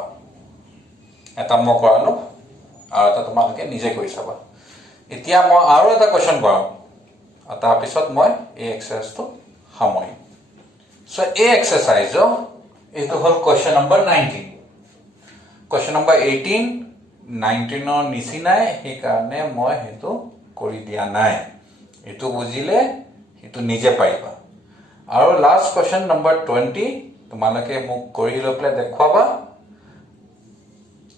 এটা মই কৰালো আৰু এটা তোমালোকে নিজে কৰি চাবা এতিয়া মই আৰু এটা কোৱেশ্চন কৰাম আৰু তাৰ পিছত মই এই এক্সাৰসাইজটো সামৰিম so এই এক্সাৰসাইজ এটো হল কোৱেশ্চন নম্বৰ 19 কোৱেশ্চন নম্বৰ 18 19 ৰ নিচিনাই সেই কাৰণে মই হেতু কৰি দিয়া নাই এটো বুজিলে হেতু নিজে পাইবা আৰু লাষ্ট কোৱেশ্চন নম্বৰ 20 তোমালোকে মোক কৰি লপলে দেখুৱাবা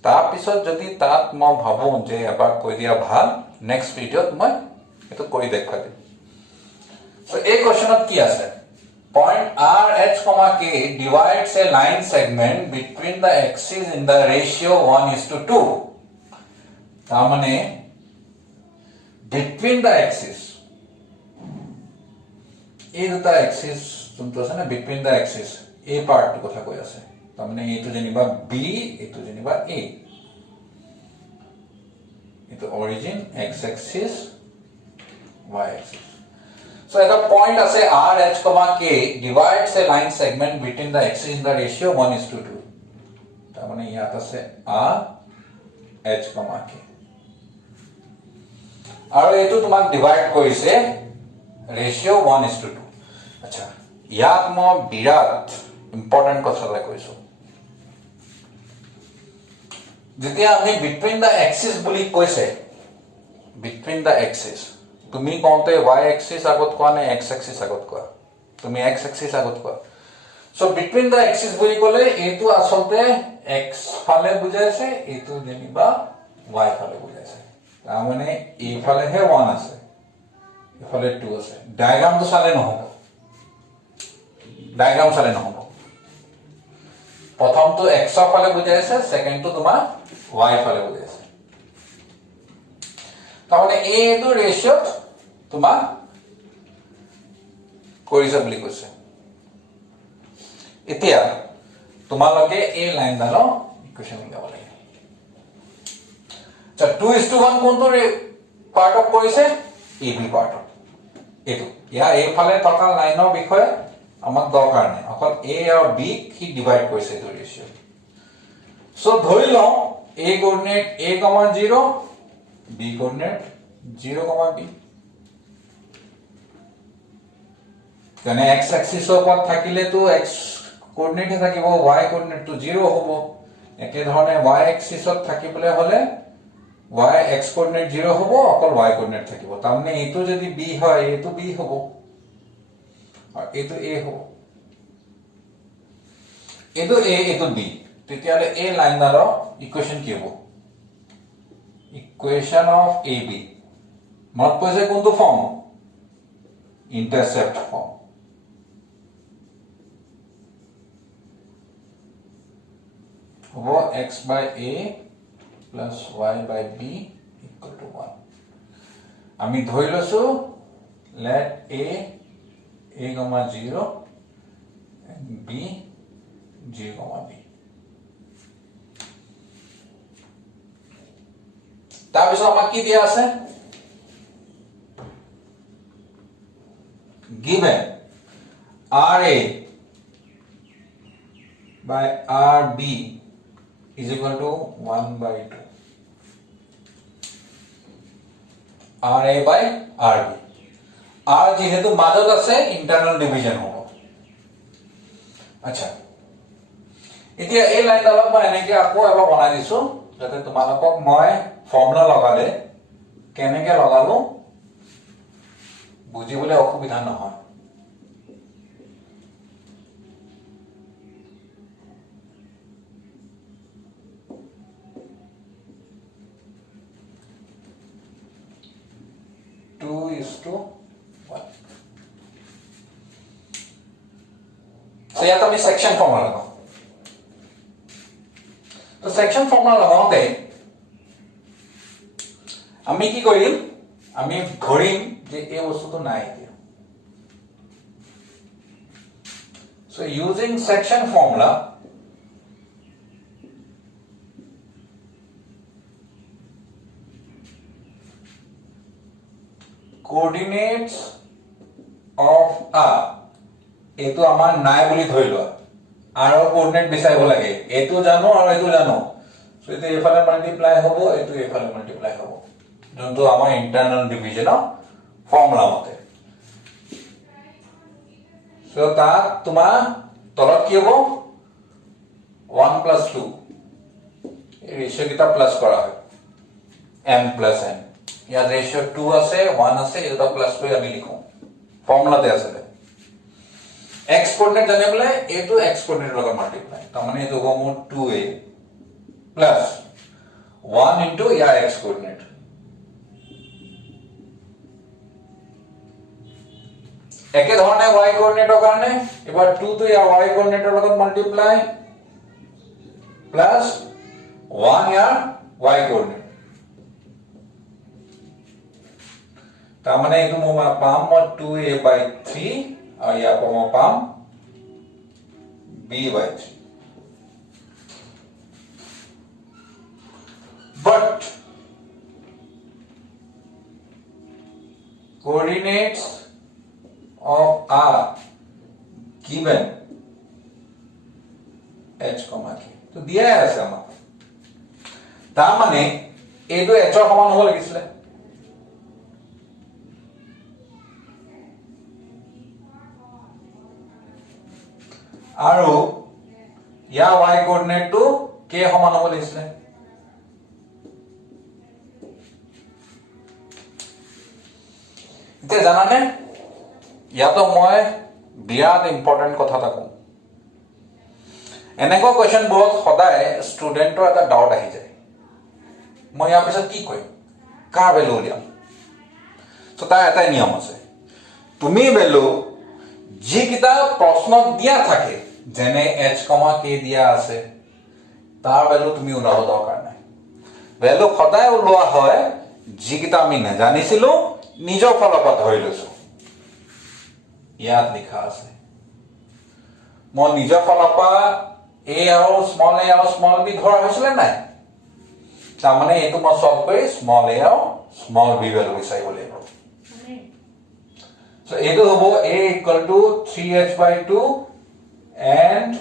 তাৰ পিছত যদি তাত মই ভাবো যে এবাৰ কৈ দিয়া ভাল নেক্সট ভিডিওত মই এটো কৰি দেখুৱাই দিম সো এই কোৱেশ্চনত কি আছে point RH, K divides a line segment between the axes in the ratio 1:2 तामने between the axes এই দুটা axis যোনটো আছে না between the axes এই পার্টটো কথা কৈ আছে তামনে এইটো জেনিবা B এইটো জেনিবা A এইটো origin x axis y axis so at a point ase RH, K divides a line segment between the axes in the ratio 1:2 তামনে ইয়াত আছে R H, K আৰু এইটো তোমাক ডিভাইড কৰিছে ৰেশিও 1:2 আচ্ছা ইয়াত মই বিৰাট ইম্পৰ্টেন্ট কথা এটা কৈছো যেতিয়া আমি বিটুইন দা এক্সিস বুলি কৈছে বিটুইন দা এক্সিস তুমি কোনতে y এক্সিস আগত কোৱা নে x এক্সিস আগত কোৱা তুমি x এক্সিস আগত কোৱা সো বিটুইন দা এক্সিস বুলি ক'লে এইটো আসলতে x ফালে বুজাইছে এইটো যেনিবা y ফালে বুজাইছে তাৰ মানে এইফালে হে 1 আছে এইফালে 2 আছে ডায়াগ্ৰামটো চালে নহব প্ৰথমটো x ফালে বুজাইছে সেকেন্ডটো তোমাৰ y ফালে বুজাইছে তাৰ মানে এইটো ৰেশিও তোমাৰ কৰিছে বুলি কৈছে এতিয়া তোমালোকে এই লাইনডালৰ ইকুৱেশ্যন উলিয়াব লাগিব আচ্ছা 2:1 কোনটো পাৰ্ট অফ কৰিছে AB পাৰ্ট অফ এইটো ইয়াৰ এইফালে থকা লাইনৰ বিষয়ে আমাক দৰকাৰ নাই অকল A আৰু B কি ডিভাইড কৰিছে এইটো ৰেশিও সো ধৰি লওঁ A coordinate A, 0 B coordinate 0, B মানে x এক্সিসৰ ওপৰত থাকিলেতো x কোঅৰ্ডিনেট থাকিব y কোঅৰ্ডিনেটটো 0 হ'ব একে ধৰণে y এক্সিসত থাকিবলৈ হলে y x কোঅৰ্ডিনেট 0 হ'ব অকল y কোঅৰ্ডিনেট থাকিব তাৰমানে এইটো যদি b হয় এইটো b হ'ব আৰু এইটো a হ'ব এইটো a এইটো b তেতিয়ালে এই লাইনডালৰ ইকুৱেশ্যন কি হ'ব ইকুৱেশ্যন অফ AB মত কৈছে কোনটো ফৰ্ম ইন্টাৰসেপ্ট ফৰ্ম হ'ব x by a plus y by b equal to 1 আমি ধৰি লৈছো let a 0 and b 0, b তাৰপিছত আমাক কি দিয়া আছে given RA by RB is equal to 1/2 RA by RB R যেহেতু মাজত আছে ইন্টারনাল ডিভিজন হ'ব আচ্ছা এতিয়া এই লাইনডালত মই এনেকে আকৌ এবাৰ বনাই দিছো যাতে তোমালোকক মই ফৰ্মুলা লগালে কেনেকে লগালো বুজিবলৈ অসুবিধা নহয় So यात আমি সেকশন ফর্মুলা লাগাও তো সেকশন ফর্মুলা লাগাওতে আমি কি কৰিম আমি ধৰিম যে এই বস্তুটো নাই এতিয়া so using section formula coordinates of a এটো আমাৰ নাই বুলি ধৰিলোৱা r ৰ কোঅৰ্ডিনেট বিচাৰিব লাগে এটো জানো আৰু এটো জানো সো এটো এফালে মাল্টিপ্লাই হ'ব এটো এফালে মাল্টিপ্লাই হ'ব যোনটো আমাৰ ইন্টাৰনাল ডিভিজন ফৰ্মুলা মতে সো তা তোমাৰ তলত কি হ'ব 1 + 2 এই ৰেশিও কিটা প্লাস কৰা হয় m + n ইয়াত ৰেশিও 2 আছে 1 আছে এটা প্লাস কৰি আমি লিখো ফৰ্মুলাতে আছে x কোঅৰ্ডিনেট জানিবলে a to x কোঅৰ্ডিনেট লগত মাল্টিপ্লাই তাৰ মানে এইটো হ'ব মোৰ 2a প্লাস 1 ইনটু ইয়াৰ x কোঅৰ্ডিনেট একে ধৰণে y কোঅৰ্ডিনেটৰ কাৰণে এবাৰ 2 to ইয়াৰ y কোঅৰ্ডিনেটৰ লগত মাল্টিপ্লাই প্লাস 1 ইয়াৰ y কোঅৰ্ডিনেট তাৰ মানে এইটো মই পাম 2a/3 और यहाँ पर मैं palm b/3 but coordinates of r given h, तो दिया है ऐसे हमारा तार माने a तो h और समान हो लगिसले আৰু ইয়াৰ y কোঅৰ্ডিনেটটো k সমান হ'ব লাগিছিলে এতিয়া জানানে ইয়াতো মই বিৰাট ইম্পৰ্টেন্ট কথা এটা কম এনেকুৱা কোৱেশ্চন বহুত সদায় ষ্টুডেন্টৰ এটা ডাউট আহি যায় মই ইয়াৰ পিছত কি কৰিম কাৰ ভ্যালু উলিয়াম সো তাৰ এটা নিয়ম আছে তুমি ভ্যালু যি কিটা প্ৰশ্নত দিয়া থাকে যেনে h, k দিয়া আছে তাৰ ভ্যালু তুমি উলাব দৰকাৰ নাই ভ্যালু সদায় উলোৱা হয় যি কিটা আমি নাজানিছিলো নিজৰ ফালৰ পৰা ধৰি লৈছো ইয়াত লিখা আছে মই নিজৰ ফালৰ পৰা a আৰু স্মল b ধৰা হৈছিল নাই তাৰ মানে এটো মই সলভ কৰি স্মল a আৰু স্মল b ভ্যালু বিচাৰিব লাগিব so এটো হ'ব a equal to 3h/2 and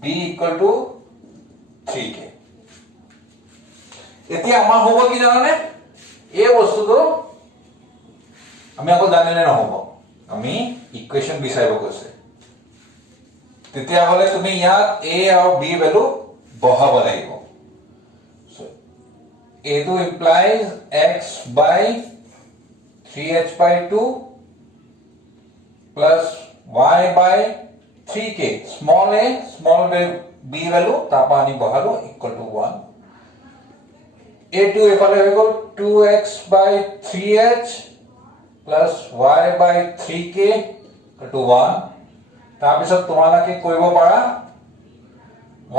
b equal to 3k এতিয়া আমাৰ হ'ব কি জানানে এই বস্তুটো আমি আকৌ জানিলে নহব আমি ইকুৱেশন বিচাৰিব কৈছে তেতিয়া হলে তুমি ইয়াত a আৰু b ভ্যালু বহাব লাগিব so এটো implies x by 3h/2 plus y by 3k small a small b value তাপা আনি বহালো equal to 1 a2 এফালে হৈ গল 2x by 3h plus y by 3k equal to 1 তাৰ পিছত তোমালকে কৰিব পাৰা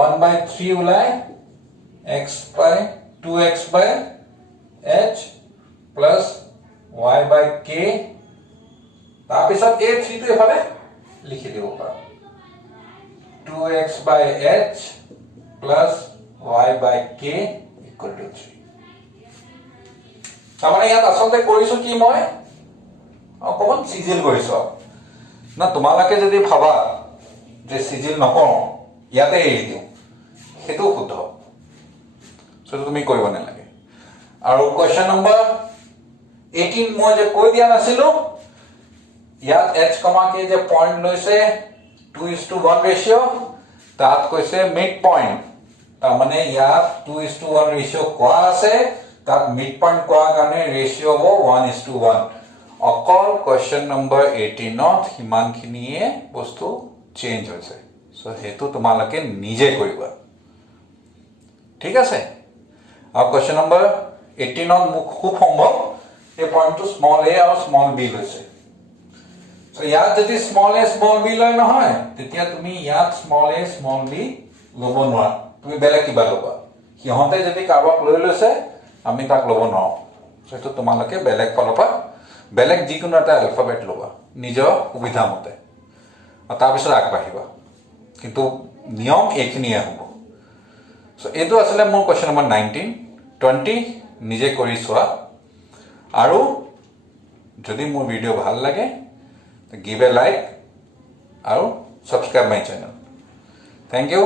1 by 3 উলাই x by 2x by h plus y by k তাৰ পিছত a3 টো এফালে লিখি দিব পাৰা 2x by h plus y by k equal to 3 তাৰমানে ইয়াত আসলতে কৰিছো কি মই অকমান সিজিল কৰিছো না তোমালকে যদি ভাবা যে সিজিল নকৰো ইয়াতে এৰি দিও হেতু শুদ্ধ সো তুমি কৰিব নালাগে আৰু কোৱেশ্চন নম্বৰ 18 মই যে কৈ দিয়া নাছিলো ইয়াত h, k যে পইণ্ট লৈছে 2:1 ৰেশিও তাত কৈছে মিড পইণ্ট তাৰ মানে ইয়াত 2:1 ৰেশিও কোৱা আছে তাত মিড পইণ্ট কোৱা কাৰণে ৰেশিও হ'ব 1:1 অকল কোৱেশ্চন নম্বৰ 18 ত হিমানখিনিয়ে বস্তু চেঞ্জ হৈছে সো হেতু তোমালকে নিজে কৰিবা ঠিক আছে আৰু কোৱেশ্চন নম্বৰ 18 ত মোক খুব সম্ভৱ এই পইণ্টটো স্মল a আৰু স্মল b লৈছে সো ইয়াত যদি স্মল a স্মল b লয় নহয় তেতিয়া তুমি ইয়াত স্মল a স্মল b লব নোৱাৰা তুমি বেলেগ কিবা লবা সিহঁতে যদি কাৰবাক লৈ লৈছে আমি তাক লব নোৱাৰো সেটো তোমালকে বেলেগ ফলপা বেলেগ যিকোনো এটা এলফাবেট লবা নিজৰ সুবিধা মতে আৰু তাৰ পিছত আগবাঢ়িবা কিন্তু নিয়ম এইখিনিয়ে হ'ব সো এটো আসলে মোৰ কোৱেশ্চন নম্বৰ 19 20 নিজে কৰি চোৱা আৰু যদি মোৰ ভিডিও ভাল লাগে তো give a like আৰু subscribe my channel thank you